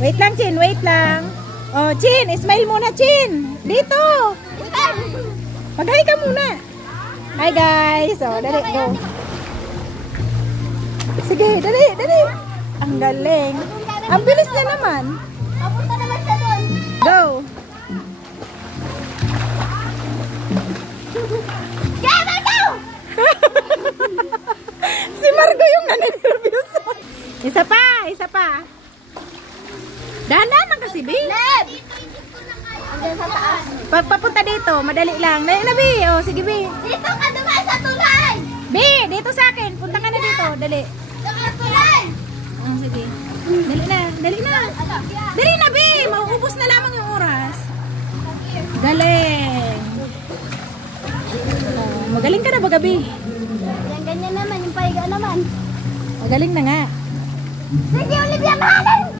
Wait lang, Chin. Wait lang. Oh, Chin. Smile muna, Chin. Dito. Mag-hi ka muna. Hi, guys. Oh, dali. Go. Sige, dali. Dali. Ang galing. Ang bilis na naman. Papunta naman siya doon. Go. Si Margo yung nanininervyos. Isa pa. Isa pa. Dahan-dahan lang kasi, Bi. Leb! Hanggang sa taas. Papunta dito, madali lang. Dali na, Bi. O, sige, Bi. Dito ka dumaan sa tulay! Bi, dito sa akin. Punta ka na dito. Dali. Sa tulay! Sige. Dali na. Dali na. Dali na, Bi. Mauubos na lamang yung oras. Galing. Magaling ka na ba, Gabi? Yan, ganyan naman. Yung pahiga naman. Magaling na nga. Sige, Olivia, ma!